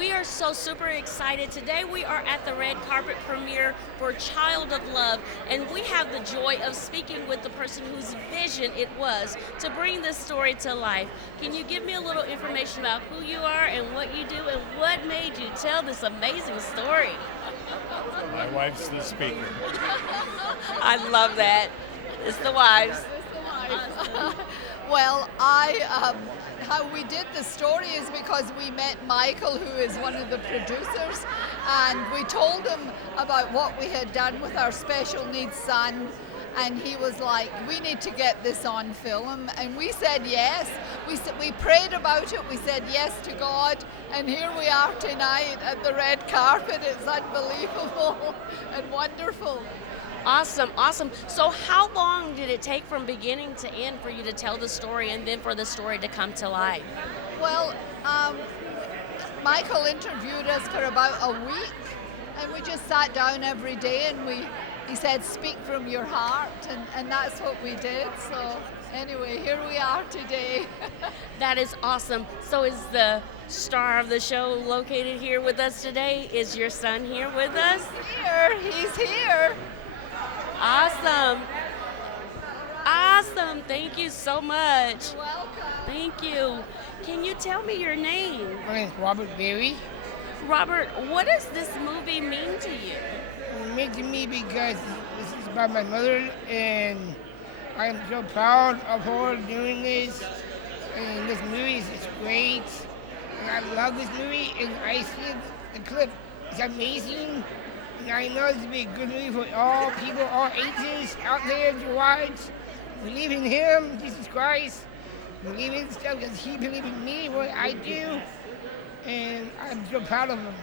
We are so super excited. Today we are at the red carpet premiere for Child of Love, and we have the joy of speaking with the person whose vision it was to bring this story to life. Can you give me a little information about who you are and what you do and what made you tell this amazing story? My wife's the speaker. I love that. It's the wives. Well, how we did the story is because we met Michael, who is one of the producers, and we told him about what we had done with our special needs son, and he was like, we need to get this on film, and we said yes. We prayed about it, we said yes to God, and here we are tonight at the red carpet. It's unbelievable and wonderful. Awesome, awesome. So how long did it take from beginning to end for you to tell the story and then for the story to come to life? Well, Michael interviewed us for about a week, and we just sat down every day, and he said, speak from your heart, and that's what we did. So anyway, here we are today. That is awesome. So is the star of the show located here with us today? Is your son here with us? He's here. Awesome. Awesome. Thank you so much. You're welcome. Thank you. Can you tell me your name? My name is Robert Berry. Robert, what does this movie mean to you? It meant to me because this is about my mother, and I am so proud of her doing this. And this movie is great, and I love this movie. And I see the clip; it's amazing. And I know this will be a good movie for all people, all ages out there to watch. Believe in Him, Jesus Christ. Believe in stuff because He believes in me, what I do, and I'm so proud of Him.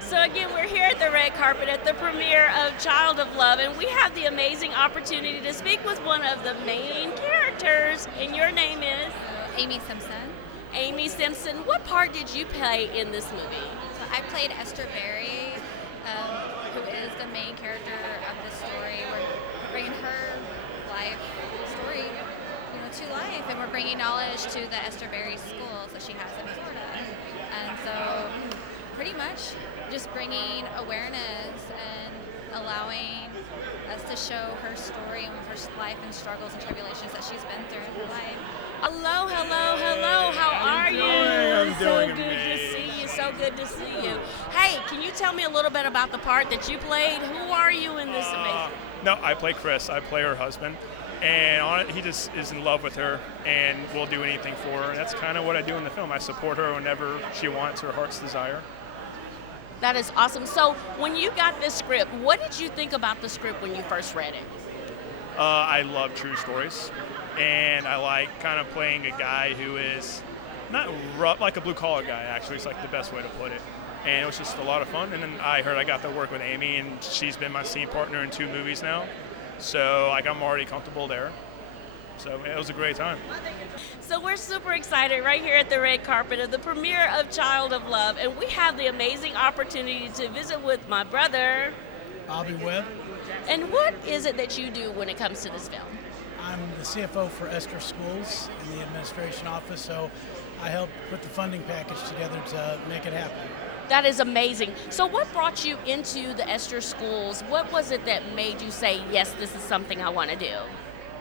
So again, we're here at the red carpet at the premiere of Child of Love, and we have the amazing opportunity to speak with one of the main characters, and your name is? Amy Simpson. Amy Simpson. What part did you play in this movie? So I played Esther Berry, who is the main character of the story. We're bringing her life story, to life, and we're bringing knowledge to the Esther Berry school that she has in Florida. And so, pretty much, just bringing awareness and allowing us to show her story and her life and struggles and tribulations that she's been through in her life. Hello, hello, hello. How are you? I'm So doing good to amazing. see you. So good to see you. Hey, can you tell me a little bit about the part that you played? Who are you in this amazing? No, I play Chris. I play her husband. And on it, he just is in love with her and will do anything for her. That's kind of what I do in the film. I support her whenever she wants her heart's desire. That is awesome. So when you got this script, what did you think about the script when you first read it? I love true stories. And I like kind of playing a guy who is not rough, like a blue-collar guy, actually. It's like the best way to put it. And it was just a lot of fun. And then I heard I got to work with Amy, and she's been my scene partner in 2 movies now. So I'm already comfortable there. So it was a great time. So we're super excited right here at the red carpet of the premiere of Child of Love, and we have the amazing opportunity to visit with my brother. Bobby Webb. And what is it that you do when it comes to this film? I'm the CFO for Esther Schools in the administration office, so I help put the funding package together to make it happen. That is amazing. So what brought you into the Esther Schools? What was it that made you say, yes, this is something I want to do?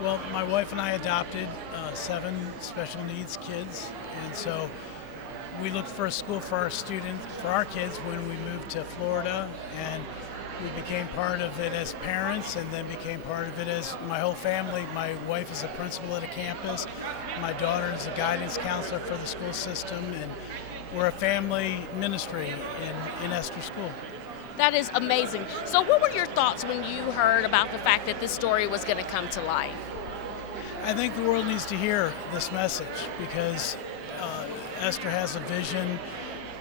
Well, my wife and I adopted 7 special needs kids, and so we looked for a school for our kids when we moved to Florida, and we became part of it as parents and then became part of it as my whole family. My wife is a principal at a campus. My daughter is a guidance counselor for the school system, and we're a family ministry in Esther School. That is amazing. So what were your thoughts when you heard about the fact that this story was going to come to life? I think the world needs to hear this message because Esther has a vision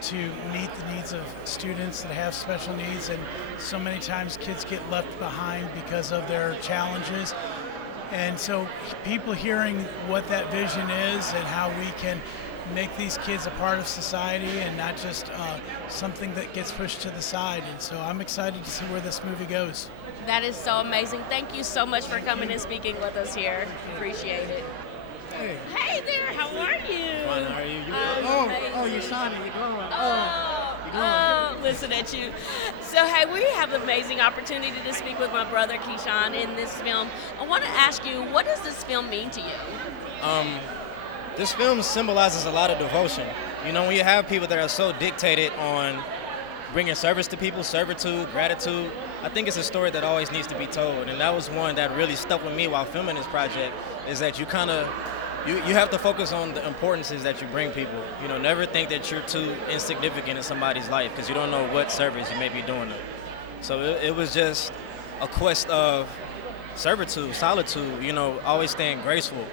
to meet the needs of students that have special needs, and so many times kids get left behind because of their challenges. And so people hearing what that vision is and how we can make these kids a part of society and not just something that gets pushed to the side. And so I'm excited to see where this movie goes. That is so amazing. Thank you so much for coming and speaking with us here. Appreciate it. Hey. Hey there, how are you? Fine, how are you? Amazing. you're shining, you're glowing. Listen at you. So, hey, we have the amazing opportunity to speak with my brother Keyshawn in this film. I want to ask you, what does this film mean to you? This film symbolizes a lot of devotion. You know, when you have people that are so dictated on bringing service to people, servitude, gratitude, I think it's a story that always needs to be told. And that was one that really stuck with me while filming this project, is that you kind of, you have to focus on the importances that you bring people. You know, never think that you're too insignificant in somebody's life, because you don't know what service you may be doing them. So it was just a quest of servitude, solitude, you know, always staying graceful.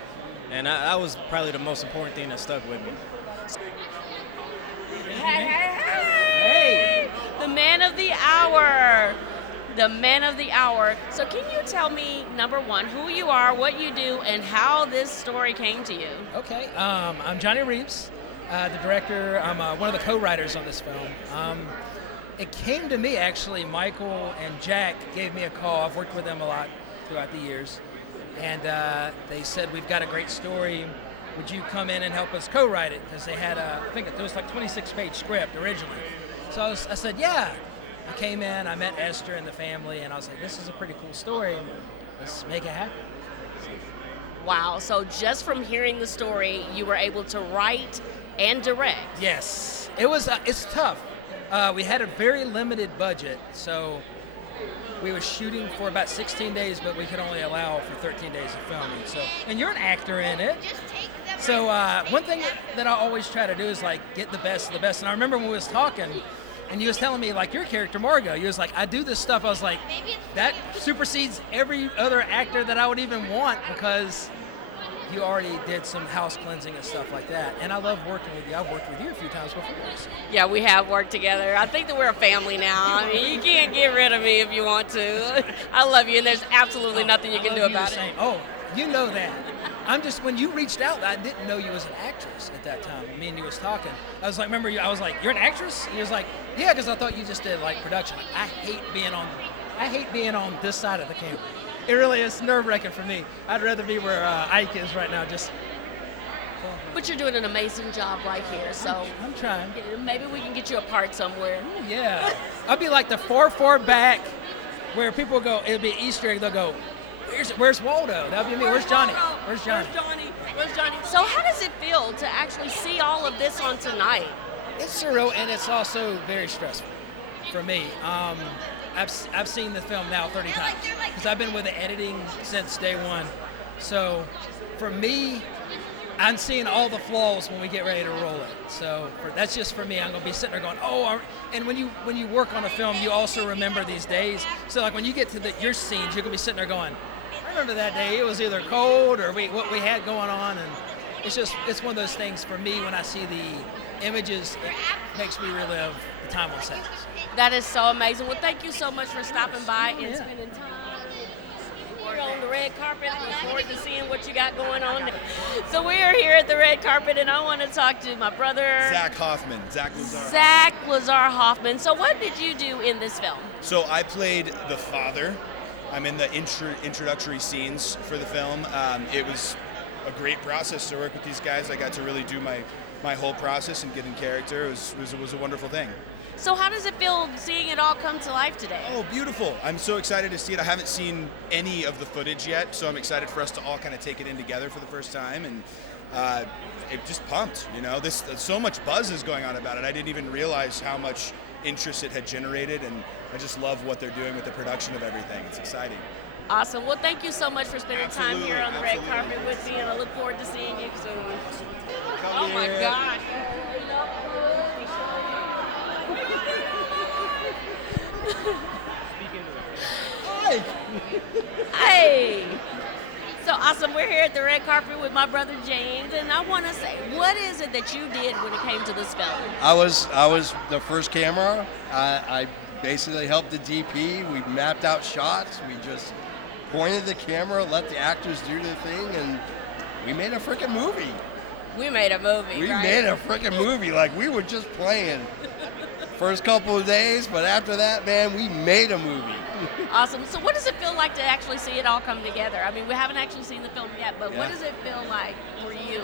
And that was probably the most important thing that stuck with me. Hey! The man of the hour. The man of the hour. So can you tell me, number one, who you are, what you do, and how this story came to you? Okay, I'm Johnny Reeves, the director. I'm one of the co-writers on this film. It came to me, actually. Michael and Jack gave me a call. I've worked with them a lot throughout the years. And they said, we've got a great story. Would you come in and help us co-write it? Because they had, I think it was like 26-page script originally. So I said, yeah. I came in, I met Esther and the family, and I was like, this is a pretty cool story. Let's make it happen. Wow. So just from hearing the story, you were able to write and direct. Yes. It was, it's tough. We had a very limited budget, so we were shooting for about 16 days, but we could only allow for 13 days of filming. So, and you're an actor in it. So one thing that I always try to do is like get the best of the best. And I remember when we was talking, and you was telling me, like, your character, Margot, you was like, I do this stuff. I was like, that supersedes every other actor that I would even want, because you already did some house cleansing and stuff like that. And I love working with you. I've worked with you a few times before. So. Yeah, we have worked together. I think that we're a family now. I mean, you can't get rid of me if you want to. I love you, and there's absolutely nothing you can do about it. Oh, you know that. I'm just, when you reached out, I didn't know you was an actress at that time. Me and you was talking. I was like, remember you, I was like, you're an actress? And he was like, yeah, because I thought you just did like production. I hate being on this side of the camera. It really is nerve-wracking for me. I'd rather be where Ike is right now, just. But you're doing an amazing job right here, so. I'm trying. Maybe we can get you a part somewhere. Ooh, yeah. I'll be like the 4-4 back, where people go, it'll be Easter egg, they'll go, Where's Waldo? That'll be me. Where's Johnny? Where's Johnny? Where's Johnny? So how does it feel to actually see all of this on tonight? It's surreal, and it's also very stressful for me. I've seen the film now 30 times because I've been with the editing since day one. So for me, I'm seeing all the flaws when we get ready to roll it. So that's just for me. I'm gonna be sitting there going, and when you work on a film, you also remember these days. So like when you get to your scenes, you're gonna be sitting there going, I remember that day. It was either cold or what we had going on, and it's one of those things for me. When I see the images, it makes me relive the time on set. That is so amazing. Well, thank you so much for stopping by and spending time. We're on the red carpet. I look forward to seeing what you got going on. So we are here at the red carpet, and I want to talk to my brother, Zach Hoffman. Zach Lazar Hoffman. So what did you do in this film? So I played the father. I'm in the introductory scenes for the film. It was a great process to work with these guys. I got to really do my whole process and get in character. It was a wonderful thing. So how does it feel seeing it all come to life today? Oh, beautiful. I'm so excited to see it. I haven't seen any of the footage yet, so I'm excited for us to all kind of take it in together for the first time. And it just pumped, you know. So much buzz is going on about it. I didn't even realize how much interest it had generated, and I just love what they're doing with the production of everything. It's exciting. Awesome. Well, thank you so much for spending time here on the red carpet with me, and I look forward to seeing you soon. Oh my God. Hey. So awesome. We're here at the red carpet with my brother James, and I want to say, what is it that you did when it came to this film? I was the first camera. I basically helped the DP. We mapped out shots. We just pointed the camera, let the actors do their thing, and we made a freaking movie. We made a movie, We right? made a freaking movie. Like, we were just playing first couple of days, but after that, man, we made a movie. Awesome. So what does it feel like to actually see it all come together? I mean, we haven't actually seen the film yet, but what does it feel like for you?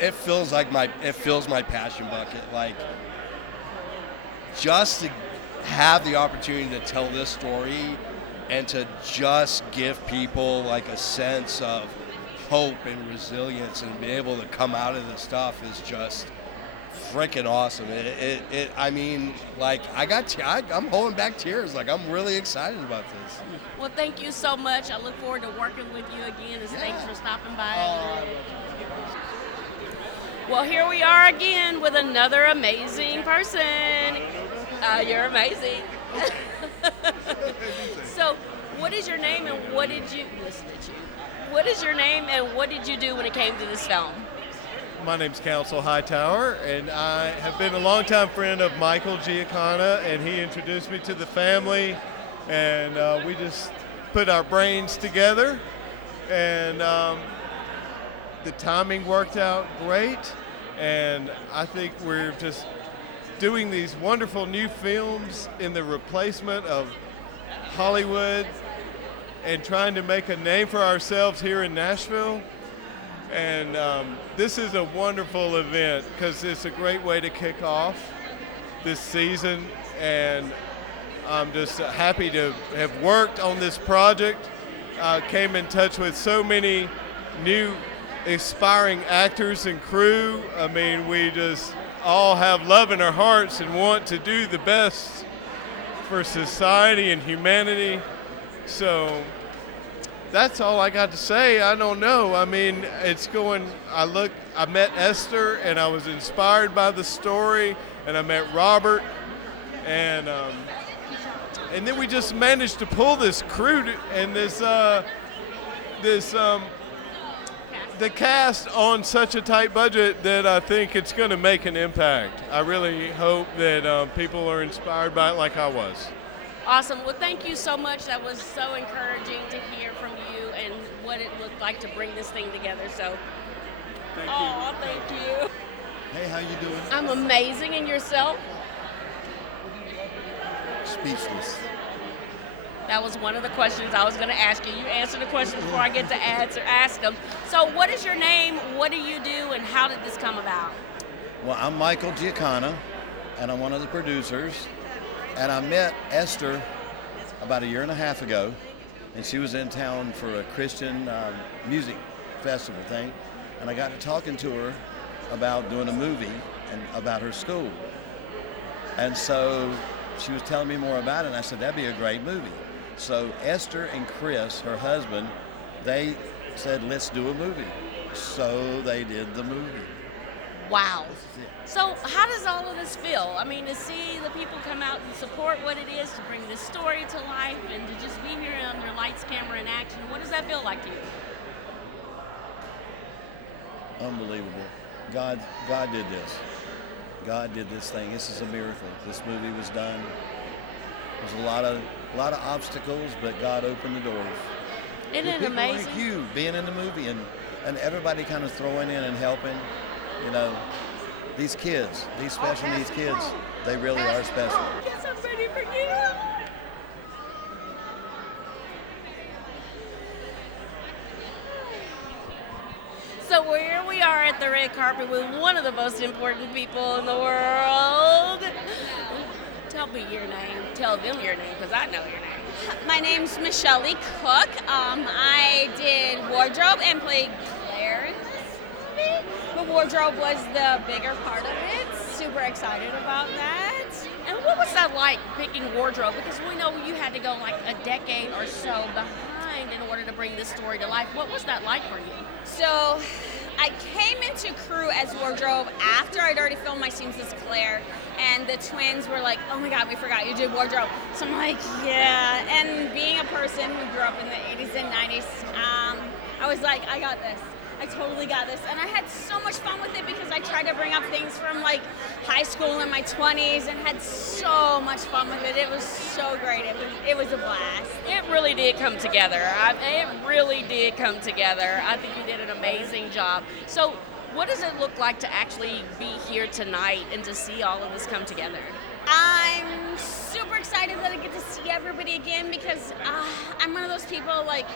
It feels like it fills my passion bucket. Like, just to have the opportunity to tell this story and to just give people like a sense of hope and resilience and be able to come out of this stuff is just freaking awesome. I mean, like, I'm holding back tears. Like, I'm really excited about this. Well, thank you so much. I look forward to working with you again. Thanks for stopping by. Well, here we are again with another amazing person. You're amazing. So, what is your name and what did you listen to you? What is your name and what did you do when it came to this film? My name's Council Hightower, and I have been a longtime friend of Michael Giacana, and he introduced me to the family, and we just put our brains together, and the timing worked out great, and I think we're just doing these wonderful new films in the replacement of Hollywood and trying to make a name for ourselves here in Nashville. And this is a wonderful event because it's a great way to kick off this season. And I'm just happy to have worked on this project. Came in touch with so many new aspiring actors and crew. I mean, we just all have love in our hearts and want to do the best for society and humanity. So that's all I got to say. I don't know. I mean, it's going, I met Esther and I was inspired by the story, and I met Robert, and then we just managed to pull this crew and the cast on such a tight budget that I think it's going to make an impact. I really hope that people are inspired by it like I was. Awesome. Well, thank you so much. That was so encouraging to hear from you and what it looked like to bring this thing together. So, thank you. Hey, how you doing? I'm amazing. And yourself? Speechless. That was one of the questions I was going to ask you. You answered the question before I get to ask them. So what is your name, what do you do, and how did this come about? Well, I'm Michael Giacana, and I'm one of the producers. And I met Esther about a year and a half ago, and she was in town for a Christian music festival thing. And I got to talking to her about doing a movie and about her school. And so she was telling me more about it, and I said, that'd be a great movie. So Esther and Chris, her husband, they said, let's do a movie. So they did the movie. Wow. So how does all of this feel? I mean, to see the people come out and support what it is, to bring this story to life, and to just be here under lights, camera, and action, what does that feel like to you? Unbelievable. God did this. God did this thing. This is a miracle. This movie was done. There's a lot of obstacles, but God opened the doors. Isn't it amazing? Like you being in the movie and everybody kind of throwing in and helping. You know, these kids, these special needs kids, they really are special. Yes, I'm ready for you. So here we are at the red carpet with one of the most important people in the world. Tell me your name. Tell them your name, because I know your name. My name's Michelle Cook. I did wardrobe and played Claire in this movie. But wardrobe was the bigger part of it. Super excited about that. And what was that like, picking wardrobe? Because we know you had to go like a decade or so behind in order to bring this story to life. What was that like for you? So I came into crew as wardrobe after I'd already filmed my scenes as Claire, and the twins were like, oh my God, we forgot you did wardrobe. So I'm like, yeah. And being a person who grew up in the 80s and 90s, I was like, I got this. I totally got this. And I had so much fun with it because I tried to bring up things from like high school in my 20s and had so much fun with it. It was so great. It was a blast. It really did come together. It really did come together. I think you did an amazing job. So what does it look like to actually be here tonight and to see all of this come together? I I'm super excited that I get to see everybody again because I'm one of those people, like,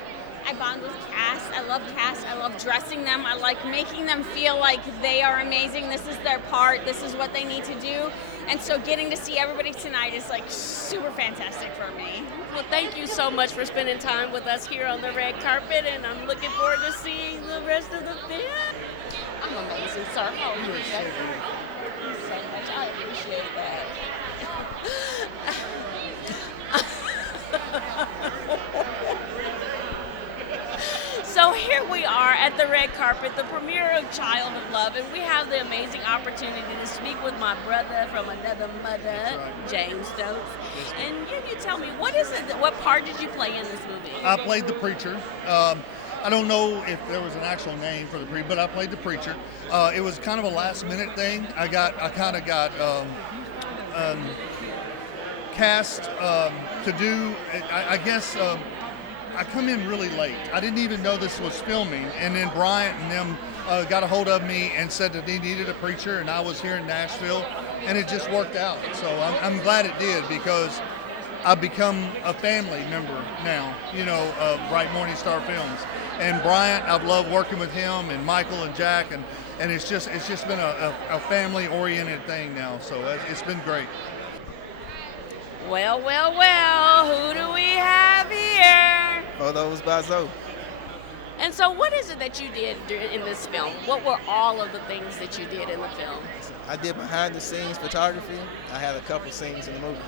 I bond with cast. I love cast. I love dressing them. I like making them feel like they are amazing. This is their part. This is what they need to do. And so getting to see everybody tonight is like super fantastic for me. Well, thank you so much for spending time with us here on the red carpet, and I'm looking forward to seeing the rest of the film. I'm amazing, sir. Oh, you are so good. Thank you so much. I appreciate that. So here we are at the red carpet, the premiere of Child of Love, and we have the amazing opportunity to speak with my brother from another mother, James Stokes. And can you tell me, what part did you play in this movie? I played the preacher. I don't know if there was an actual name for the preacher, but I played the preacher. It was kind of a last minute thing. I kind of got cast to do, I guess, I come in really late. I didn't even know this was filming, and then Bryant and them got a hold of me and said that they needed a preacher, and I was here in Nashville, and it just worked out. So I'm glad it did, because I've become a family member now, of Bright Morning Star Films. And Bryant, I've loved working with him, and Michael and Jack, and it's just been a family-oriented thing now. So it's been great. Well, who do we have here? Photos by Zoe. And so what is it that you did in this film? What were all of the things that you did in the film? I did behind the scenes photography. I had a couple scenes in the movie.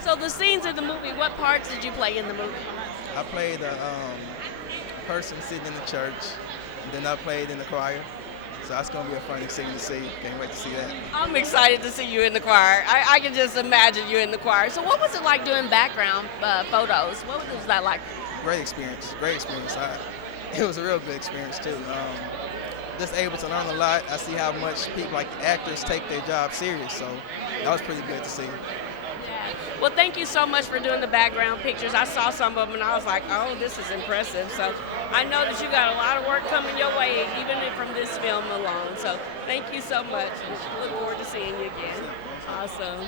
So the scenes in the movie, what parts did you play in the movie? I played a person sitting in the church, and then I played in the choir. So that's going to be a funny scene to see. Can't wait to see that. I'm excited to see you in the choir. I can just imagine you in the choir. So what was it like doing background photos? What was that like? Great experience. It was a real good experience, too. Just able to learn a lot. I see how much people, like actors, take their job serious. So that was pretty good to see. Well, thank you so much for doing the background pictures. I saw some of them, and I was like, oh, this is impressive. So I know that you got a lot of work coming your way, even from this film alone. So thank you so much. Look forward to seeing you again. Awesome.